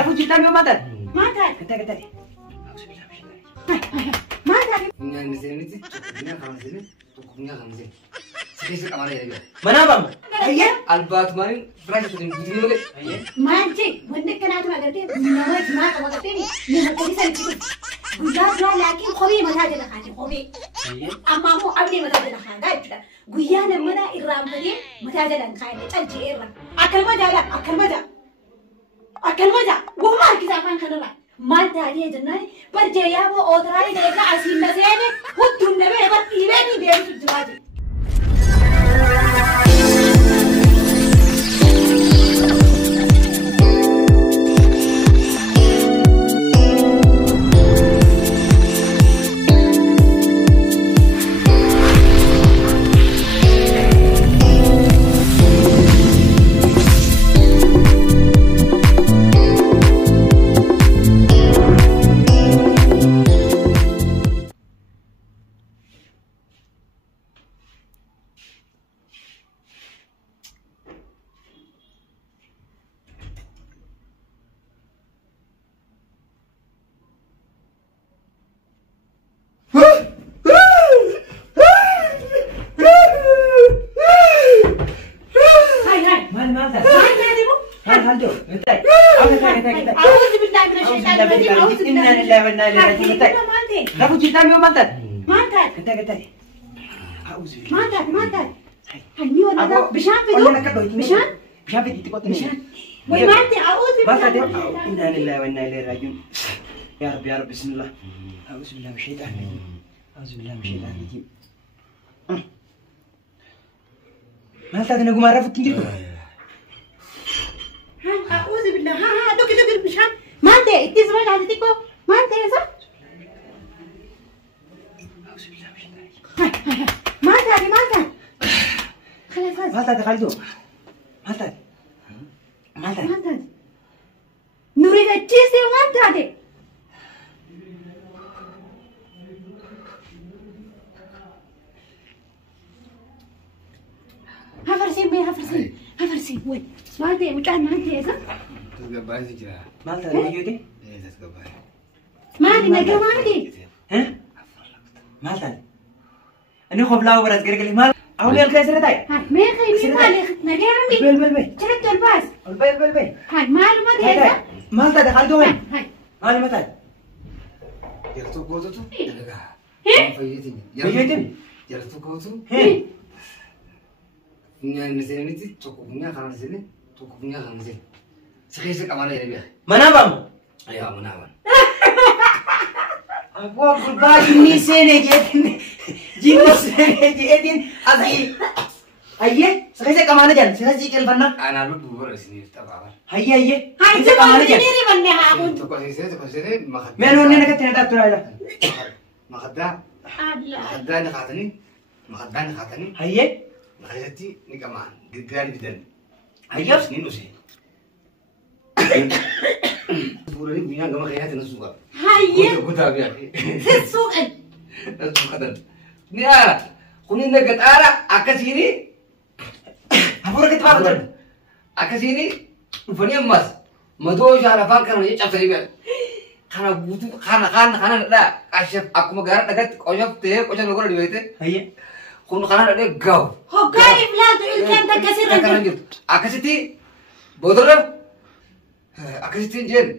لفو جيتام يوم ماتت ما تاد كتا ما تاد إني نسيني إني خمسين تكوني خمسين سكيس كمانا يا بيا منابم هيا البات مارين فراش تدين بتدين ولا ما أنتي وإنك كنا تما قلتي نواج ما كما قلتي لما كنيسة تقول قلت لا لكن خوي ما تاد لخاني خوي أما مو أبدي ما تاد لخاني قلت قيانا منا إرام بدي ما تاد لخاني أنتي إرام أكل ما جالا أكل ما جا وما كذا فان خنلا ما تادي جناني برجيا वो ओतराई देखा असीम नज़ेने वो तुमने भी एक बार इवेंट ही बेच चुका थी لفو جيتام يوم ماتت ما تاد كتا ما تاد هني ولا بشان في دو بشان بشان في تقول بشان وين ما أنت أعوذ ما بالله تدري إنا لله وإنا إليه راجعون يا رب بسم الله أعوذ بالله من الشيطان الرجيم أعوذ بالله من الشيطان الرجيم ما تدري نقوم عرفت تنجيكم أعوذ بالله ها دوك بشان ما أنت إتزوج على تيكو ما أنت يا صح أعوذ بالله من الشيطان الرجيم ما تاد خلاص ما تدري خالدو ما تدري نريد الجيس ما تاد هفرسين وين ما أنت مكان ما أنت يا صح تسقباي سجرا ما تدري يجودي إيه تسقباي ما أنت نجوا ما أنت ها ما تدري أنا خب لا وبرز قرقلي ما أولي الكسر تاي هاي ما خير مالي نجوا عمي بل شرط الباس بل هاي معلومات يا صح ما تدري خالدو وين هاي ما تدري يرتو كوتو نجا إيه بيجودي يرتو كوتو هي إني نسيني تكوني خمسين تكوني خمسين سكيس كمانا يا بيا منابم أيوة مناون أبو قربان جني جيتين أزاي أيه سكيس كمان جان سكيس كيل فنا أنا لو بقول سنير تبعه هاي هاي كمان جنيري بني هاون تكوسي من هون أنا كتير دكتور هذا مخدة نخاتني هاي نخاتي نكمان قدراني بدن هاي سنين وسي بوراني بينا كمان خيرات نسوقا هاي كنت أبي في السوق نسوقا ده نيا كوني نقد أرا أكاسيني أبورك تبغى أكاسيني فني ماس مدوج على فانكر ويجي أفتري بيا خانا بوتو خانا لا أشوف أكو مقارن نقد أشوف تيه أشوف نقول اللي بيته هاي خون خانا ده جاو هو قايم لا كان تكسر رجل أكاسيتي بودرة أكاسيتي جن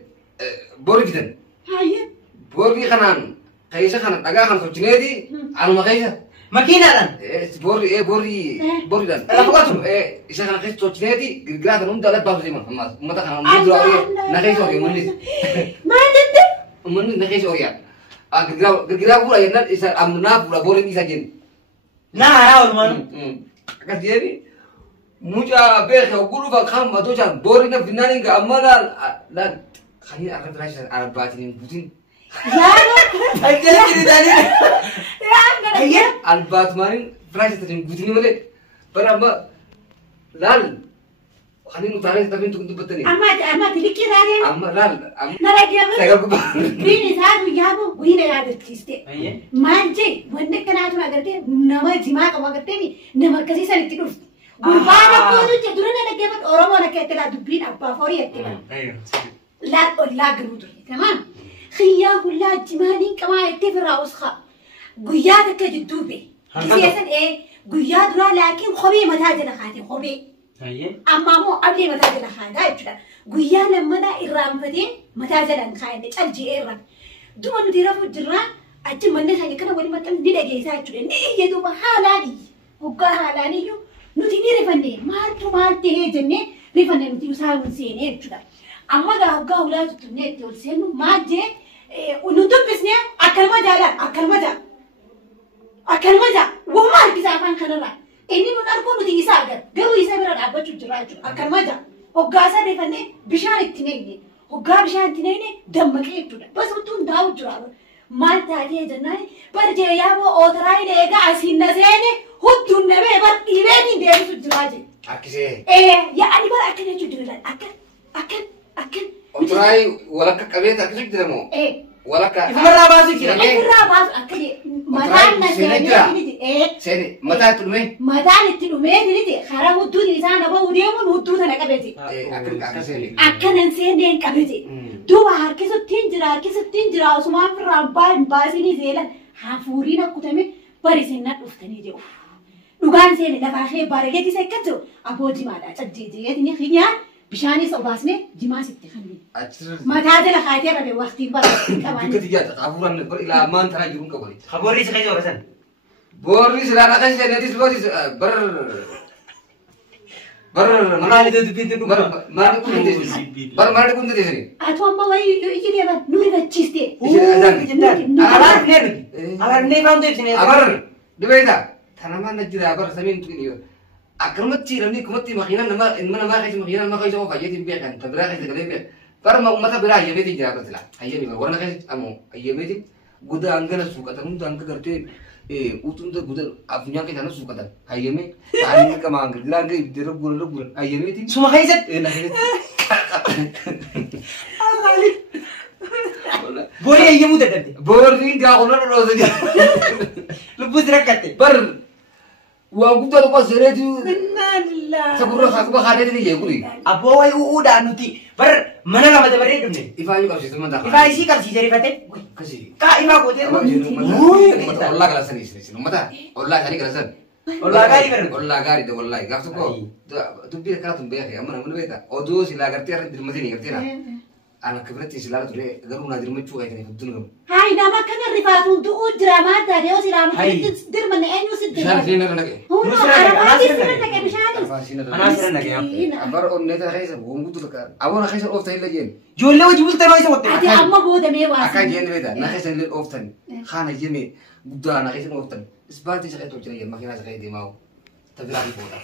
بوري جدا هاي بوري خنان خيسة خنان أجا خان سوتشني دي أنا ما خيسة ماكينة لان بوري لان لا فقطهم إيش خان خيسة سوتشني دي قرقات نون دالت بابو زي ما تخان مدرو أوريا نخيسة أوريا منيس ما ندم منيس نخيسة أوريا قرقات بورا ينال إيش أمنا بورا بوري إيش جن نهار أول ما أكاسيتي mucha beja guru ba kham mato chan bori na finani ga amana la khani arab rash arab batin putin أجل كذي تاني أيه albat marin rash tarin putin wale para ma lal khani mutare tabin tuk batani أما تلقي هذا amma lal نرى جابه sagal ko بين هذا ويابه وين هذا تيستي أيه ما نجي وإنك كنا تما قلتي نما دماغ ما قلتي نما كذي سنة تدور قربان أقول لك تدورنا نجيبك أوروما نكتلا دبين أبا فوري أتلا أيوه لا قرودو تمام خيا كلها جمالين كما يتفرع وسخا قيادك جدوبي كيسن ايه قياد را لكن خبي متاج لخاتي خبي اما مو قبل متاج لخاتي دايبشلا قيا لما دا إرام فتين متاج لخاتي الجي إيران دوما نديرافو جران أجي مني خاني كنا ولي مكان ديدا جيسا تشولي نيه يدوما حالاني وقا حالاني يو نتيني رفني مالتي هي جنة رفني نتيو ساون سيني تشولا أما دا وقا ولا تتني تولسينو ما جي ونطب بسنيا أكل مجا وما أركز أفان كنرا إني نركو نتيجي ساعة قالوا يسافر الأبى تجرا أكل مجا وقا سافر فني بشار التنيني وقا بشار التنيني دمك يبتودا بس وتون داو جرا ما تاجي جناي برجع يا بو أوتراي ليجا أسين نزيني هدون نبي بر إيراني ديرو تجراجي أكسي يا أني بر أكل تجرا أكل أوتراي ولا كبيت أكسي تدمو ولا ك إفرا بازي كده إفرا باز أكل متان سيني متى تلومي متان التلومي دلتي خرا ودود إنسان أبغى وديهم ودود أنا كبيتي أكل إنسان كبيتي دو هاركيسو تنجرا وسمان في رامبان بازيني زيلا حافورينا كتامي باريسينا تفتني جو لغان سيني دفاخي بارجتي سكتو أبوجي مالا تجيجي تني خينيا بشاني صوباسمي جماسي تخلي ما تاجل خاطر ربي وقتي كمان ديك تيجي تقابلنا بر إلى أمان ترى يجون كبري خبري سخيجو بسن بوريس لا نقاش نتيس بوريس بر ما لي تبي ما نكون تيجي بر ما نكون تيجي أتوم ما يجي يبان نوري بتشيستي أنا نيفان تبي أبر دبيتا ثنا نجرا أبر سمين تقولي أكرمت شيء رني كمتي مخينا نما إن ما خيش مخينا ما خيش هو فايتي بيكان تبرا خيش كده بيك فرما أمتا برا يميتي جرا بس لا هيا بيك ورنا خيش أمو يميتي غدا أنغنا سوكا تنو تانك كرتي utun tuh guda apunya kita nasi suka dah, ayamnya, ayamnya kemana? Bilang ke ibu bulan, ayamnya itu. Semua kaiset. Boleh ayam udah tadi. Boleh nggak orang orang saja. Lebih dekat. Ber, uang kita lupa seret itu. Benar. Sekurang aku bakal ada ni ya kuri. Apa wai udah nuti. Ber, mana lama dah beri dulu. Ifai kau sih teman dah. Ifai sih kalau sih jadi pate. Kasih. Kak Ifai kau jadi. Allah kelasan ini, mata. Allah hari kelasan. Allah gari ber. Allah gari tu Allah. Gak suka. Tu biar kalau tu biar ya, mana beta. Odo sila kerja di rumah sini kerja na. Anak keberati sila tu le, garu na di rumah cukai ni betul nggak? Hai, nama kan rifat untuk drama tadi, oh sila dir mana enyu sedih. Siapa sih nak lagi? Oh, apa sih sila nak bisa? Anak sila nak ya. Abar on neta kaisa, bungu tu lekar. Awak nak kaisa off tadi lagi. Jual lewat jual terus aja waktu. Adi amma bodoh mewah. Akan jadi beda. Nak kaisa lihat off tadi. Khana jadi budak nak kaisa off tadi. Seperti saya tu jadi makin nak kaisa dia mau. Tapi lagi bodoh.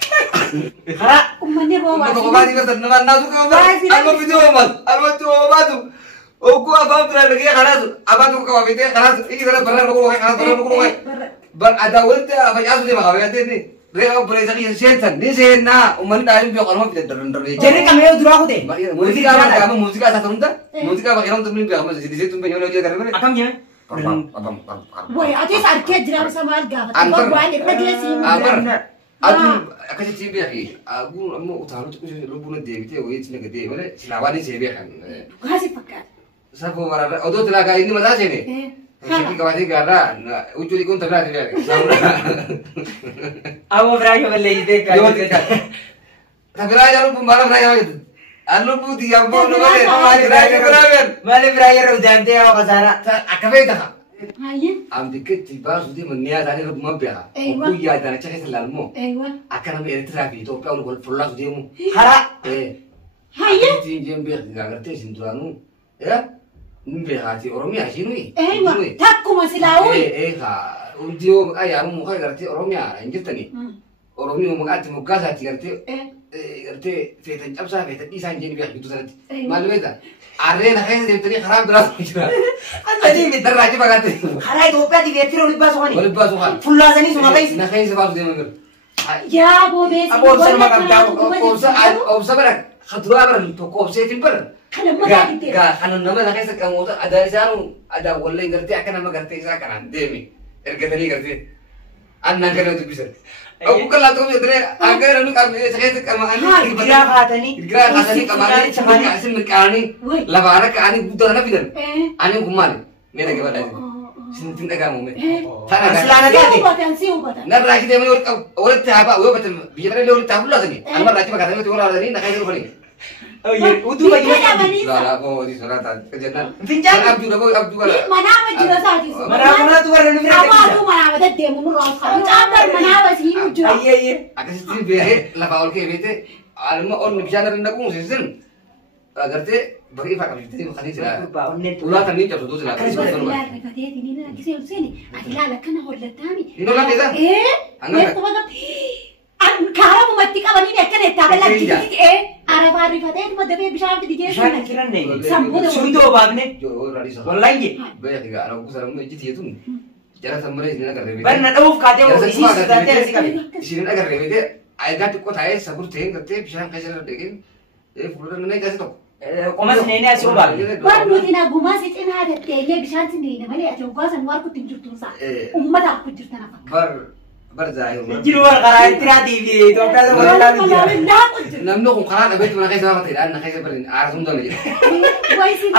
Hara. Ummannya bawa. Untuk kau balik kan, nama nasu kau balik. Alma video mas, alma tu abadu. Aku abang tu lagi khana tu. Abang tu kau video khana tu. Ini kalau benar kau khana tu kau. Ber ada waktu apa yang sudah makau ya ni. Mereka boleh jadi setan. Ni sena. Umman dah ini biar orang tidak derender. Jadi kami itu dulu aku deh. Musik apa? Kamu musik apa satu entah? Musik apa? Kita untuk beli kamu jadi situ punya orang juga kerana. Akam ya. Woi, ada sarket drama sama harga. Kau buat ni kerja sih. Aku kasih cibi lagi. Aku mau tahu tu kucing lu punya dia gitu. Wei cina gede. Mana silawani cibi kan. Kasih pakai. Saya pun marah. Odo telaga ini mana sih ni? Jadi kawat ini gara. Ujung ikut terlah dia. Aku berani beli deh. Tapi raja lu pembalap raja itu. Anu putih yang pun lu balik. Malah berani rujan deh aku sana. Akam itu tak? Ayah. Ambil tiba sudah menia tadi lu mampir. Aku ya dan cakap selalu. Akan ambil terapi itu. Kau lu pulang sudah mu. Hara. Ayah. Jadi ambil nggak ngerti sintuanu. Ya. Ambil hati orangnya sini. Takku masih laut. Udio ayah mu kau ngerti orangnya. Injil tadi. Orangnya mu ngerti mu gas hati ngerti. Ngerti. Fetan capsa fetan isan jadi biar gitu saja. Malu beta. Are nak kayak tadi haram terus juga. Jadi minta raja bagati. Hara itu apa di betir oleh basuhan. Oleh basuhan. Fulla sini semua guys. Nak kayak sebab dia mengur. Ya, boleh. Apa usah makan tahu. Usah berak. Khadra berak. Toko usah timper. Kalau mana gitu. Gak. Kalau nama nak kayak kamu tu ada siapa? Ada wallet ngerti akan nama ngerti saya kanan. Demi. Ergatali ngerti. Anak kena tu bisa. أبو كلا توم يدري أكير أنو كم سكيت كم أني Girgiraa kaatanii. Girgiraa kaatanii kamaanii cakanii asin mirkaanii lafaana kaanii guddaa na fidan ani kummaali meera gaba dhaati sintin dhagaa muume Islaana taate. narraa kitee mani walitti haabaa yoo batan biyya kana walitti haabuu laatanii anuma raachii fakkaatanii walitti walaatanii na kaayee dhufanii Utuu bayyee. laalaa koo di soraata kajannaan Finjaan. abduu dhaboo abduu bara Manama jira saati. Manaatu warra nu bira Awaatu manama deddeemu nurraa qabu. Caambar manama sii jira. Ayyee. akkasitti beekee lafaa ol kee beekte alma ol bishaan irra naquu musiisin agartee barii ifaa qabsiistee makanii sila ulaa tamii cabsatu sila akkasii Bara gosa ilaala rifateeti ni na gisee ulseeni. Ati ilaala kana hollataami. Ni hollateeta? Hanga Weessu baga. Kaara mumatti qabanii akkana itti abala jigiti arabaa rifateeti madabee bishaan fidi Bishaan jechuudha. kiranne. Sammuudha. Sundoo baafne. yoo raadisa Wallaayye. beeki gaa ana kuusa namni ejjiti yeetun jara sammaree isin agarree Bari na dhabuuf kaatee Jara isii sakkumaa sodaatee asii agarree qabe. isin agarree beekte ayigaa xiqqoo taa'ee sabur ta'een gartee bishaan keessa irra dhaqeen fuuldura nama eegaasi tokko. Qomas neenee asii baafne. Waan nuti nagumaa si cinaa deddeebi'ee bishaan si neena malee ati hoggaasan waan kutti hin jirtu isaa. Uummata akka jirtan afa. bar zaahir Jiru wal karaa ittiraatii fi Itoophiyaa wal ilaalu jira. namni kun karaa dhabeetu mana keessa baafate dhaan na keessa barin aarsuun dama jedhe.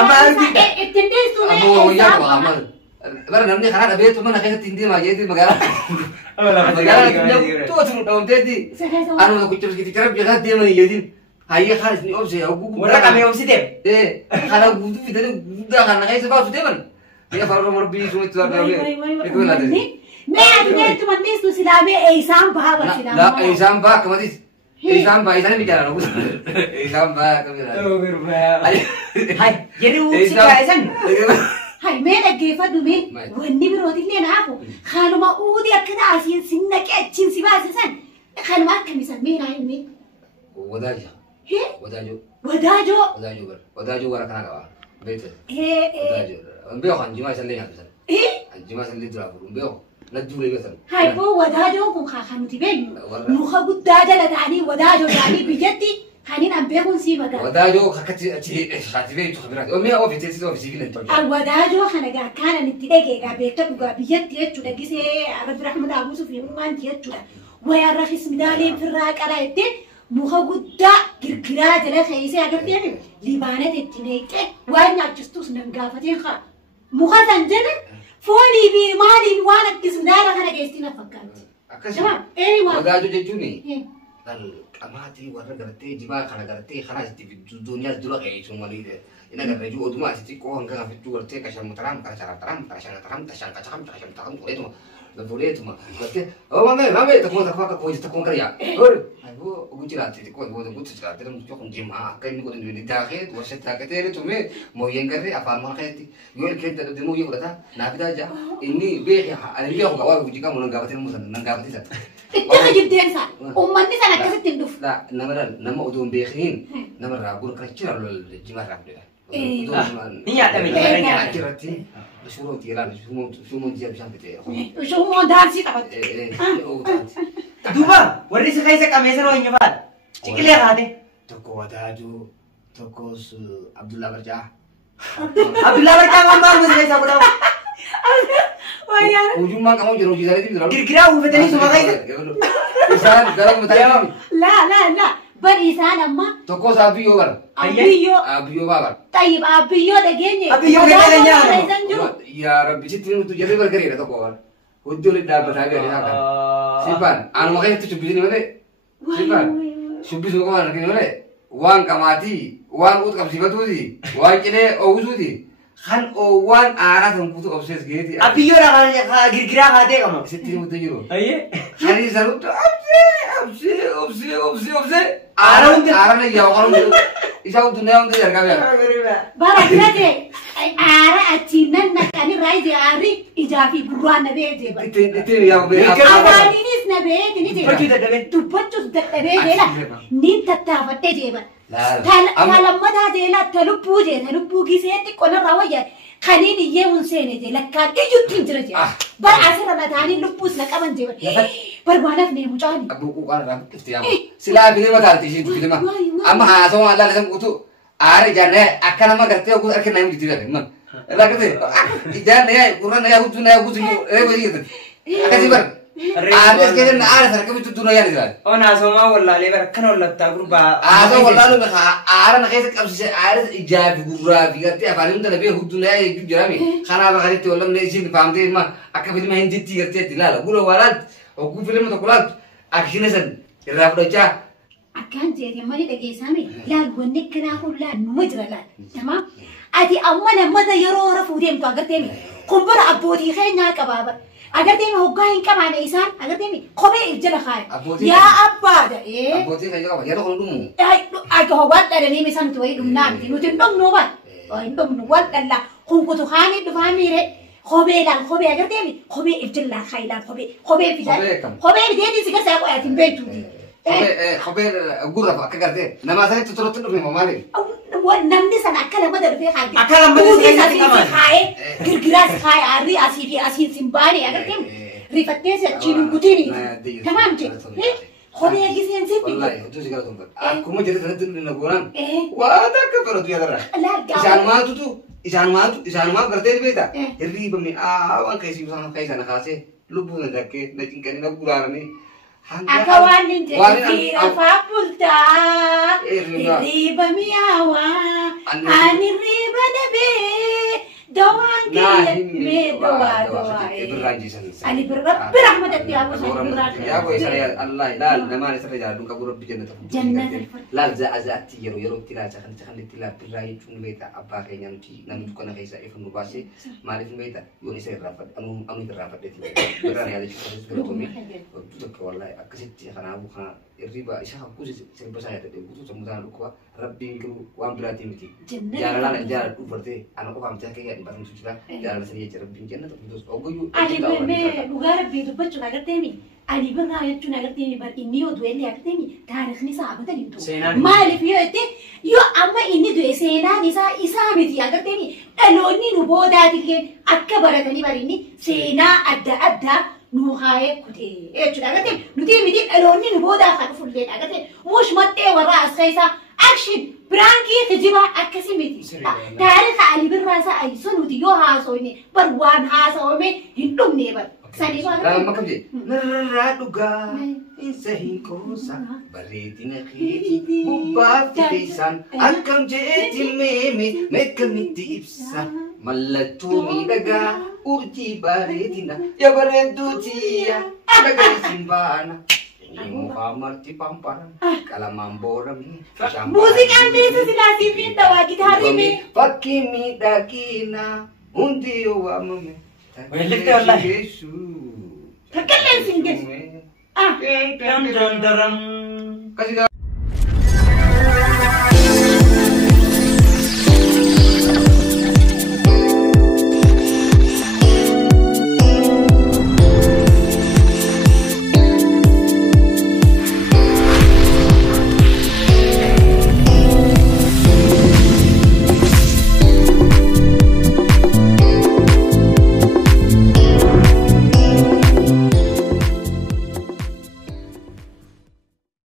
Amma ittiin deessuun Aboo wayyaa qaba amma. Bara namni karaa dhabeetu mana keessatti hin deemaa jeeti magaalaa. Magaalaa tootu nu dhawamteetti. Anuma kuchumskiti kara biyya kana deemanii jeetiin. Hayyee kaan isin obse haguugu. Warra qabee obsiteef. Kana guutuu fidanii guddaa kana keessa baasu deeman. Biyya farra morbii sun itti argamee. Mee ati deemtu manneestu silaamee eeysaan bahaa La barsiidhaan. isaan baa akkamatis. Isaan baa isaan miidhaan isaan baa akkamiidhaan. Hai, jedhu si kaa'isan. Hai mee dhaggeeffadhu mee wanni birootillee naafu kanuma uudii akkana asiin sinna qeechiin si baasisan kanuma akkamisan mee naa himne. Wadaajaa. Hee Wadaajoo. wadaajoo. Wadaajoo bara. Wadaajoo warra kana qaba. Beekte. Hee Beeku hanjimaa isallee nyaatu sana. hee Hanjimaa isallee duraa fuudhu. Beeku. Lajjuu lee beekan. hai boo wadaajoon kun kaa nuti beenyu muka guddaa jala ta'anii wadaajoo ta'anii biyyatti kaniin an beekuun sii magaa. Wadaajoo akkatti achi shaati beektu kabiraati. Oomishee ofiiseetti ofiisii filan tolcha. Wadaajoo kana gaa kaanan itti dhageegaa beekta dhugaa biyyatti jechuudha gisee Rabbi Rahmat Abuusuuf himumaan jechuudha. Wayarra kismidaaleen firraa qalaa jettee muka guddaa girgiraa jala keessee agartee libaanat itti neeqxee waan nyaachistuus nan gaafateen kaa muka san jala foonii fi maaliin waan akkismidaala kana geestii na fakkaatti. Akkasii. Wadaajoo jechuun qamaatii warra gartee jimaa kana gartee karaa itti duuniyaas dura qe'eessuun walii ina gartee jiru odumaa asitti qoo hanga gaafachuu gartee kashan mutaram kashan kachakam qoleetuma fuudheetuma gartee mame tokkuma akka hojii tokkuma kariyaa ayiboo ogu jiraate xiqqoo booda guutu jiraate namni tokko jimaa akka inni godhan duwwaa daakee warshaa taakatee tume mooyyeen garree afaan maa keessatti yoo ilkeen dadhabde mooyyee godhata naafidaa jaa inni beekee ani beeku qabaa hojii qabu nan gaafatee nan gaafatee Itti jibdeensa uummanni sana akkasitti hin dhufu. nama odoo hin beekiniin namarraa gurra kana jira jimarraa fudhata. Ni nyaatame jira nyaata. Achirratti suuraa ilaalu suuraa ji'a bishaan fite. Shummoo daansii taphate. Duuba warri si keessa qameessa noo eenyu faadha? Ciqilee haate. Tokko Wadaajoo tokkos Abdullaa Barjaa. Abdullaa Barjaa waan maal gosa keessaa godhamu? Ujummaan qabamu jiru hojii isaaniitiin jira. Girgiraa ufffatanii suma keessa. Isaan gara mataa Laa bari isaan amma. tokkos Abiyyoo bara. Abiyyoo baa bara. Tayyib Abiyyoo dhageenye. Abiyyoo keessa nyaata. Yaa Rabbi sitti nuti jarri bargareedha tokko bara. Hojii walitti dhaabbataa biyya isaa kana. Sibbaan anuma keessatti shubbisni malee. Sibbaan shubbisni qofa arginu malee waan qamaatii waan uut qabsiifatuuti waan qilee oowwisuuti. Kan waan aaraa kan kutu obsees geeti. Abiyyoodha girgiraa haatee qaba. Sitti nuti jiru. Ayyee. Kan isa nuti obsee. Aaraa Aaraa yaa waan jiru. Isa dunia hundi argaa beekaa. Bara birate aara achiin nan naqanii raayii aarri ijaa fi gurraan na beekee bara. Ittiin yaa beekaa. Afaaniinis na beekee ni jeeba. Dubbachuus dadhabee jeela niin tattaafadhee jeeba. Talammataa jeela talubbuu jee talubbuu giseetti qonarraa wayyaa kaniin iyyee mun seene jee lakkaan iyyuutti hin jira jee. Bara asirra mataanii lubbuus na qaban jeeba. Barbaanaaf nee mucaani. Abbuu quuqaan irraa itti yaamu. Silaa bilima taati isheen bilima. Amma haasawaa laala san kutu aara ijaarnee akka nama gartee oguus harka naa himti jira man. Irraa gartee ijaarnee yaa gurra na yaa huccuu na yaa guutu reefu jedhatan. Akkasii bar Ares kayaknya ares kami tuh dunia ini kan. Oh nasoma wala lebar kan wala tabur ba. Ada wala lu aran kayaknya kamu sih ares ijab gura biar tiap hari itu lebih dunia itu jerami. Karena apa kali itu orang nasi di pamti mah akak film main di tiga tilal. Gula walat, aku film itu kulat. Akhirnya sen, kerap doca. Akan jadi mana lagi sami. Lalu gue kena aku lalu mujralah, tamam? Adi amman mada yaro rafudem tu agar temi. Kumpul abodi kayaknya kababa. Agar temi hogahin kemana isan? Agar temi kobe ijlah khay. Ya apa dah? Abodi kayaknya apa? Ya tu kalau dulu. Aku hogat ada ni misal tu itu nanti. Nutin dong nubat. Oh itu nubat adalah kungku tu khani tu kami re. Kobe lang kobe agar temi kobe ijlah khay lang kobe pijat. Kobe dia di sini saya aku yatim betul. Kobe gura apa kerja? Nama saya tu terus tu memang mali. Namni sana akala madar fi khadi. Akala madar fi khadi kaman. Girgiras khai ari asir simbani agar tem rifatnya se chilun kutini. Tamam je. Khode ya kisi anse pi. Wallahi itu sih kalau tuh. Aku mau jadi tanah tuh naguran. Wah tak keperlu dia darah. Isan mal kerja di beta. Jadi bumi awan kayak sih sama kayak sana kasih. Lubu ngajake najingkan naguran nih. Akawan din jadi fapulta riba miawa ani riba debe doang me doa ani berrahmat ya aku saya Allah lal nama saya jadi kabur bijana jannah lal zaazati yaro tira jangan ditila birai cun beta apa kayaknya nanti bukan kayak saya event basi marif beta yoni saya rapat anu rapat itu berani ada juga kami itu wallahi akasih karena aku karena riba isha aku sih saya tadi itu semuanya aku rabbi itu uang berarti miti jalan berarti anak aku kamu kayak di barang suci lah jalan sendiri cara bincang itu terus aku yuk ali beme lugar bidu baju nagar temi ali bena ya tu nagar temi bar ini yo duel ya temi tarikh ni sa abada itu malif yo ete yo amma ini do sena ni sa isa miti agar temi aloni nu boda dike akbara tani bar ini sena adda نوخاي كتي إيه شو أقول تيم نتيم مدين ألوني نبودا خلف الليل أقول تيم مش متى وراء خيسة أكشن برانكي تجيبها أكسي مدي تاريخ علي بالرأس أي سنو ديو هاسويني بروان هاسويني هندوم نيبر ساني شو أقول ما كمجي نرادوغا إنسان كوسا بريدنا خيتي مباب تيسان أكم جيتي ميمي مكمي تيبسا ملتومي دغا urji baretina ya baredu cia daga simbana ini Muhammad di pamparan kala mamboram musik ande itu silasi pinta wa gitar ini pakimi dakina undio wa mame welekte wallahi Yesu kakek singges ah dan kasih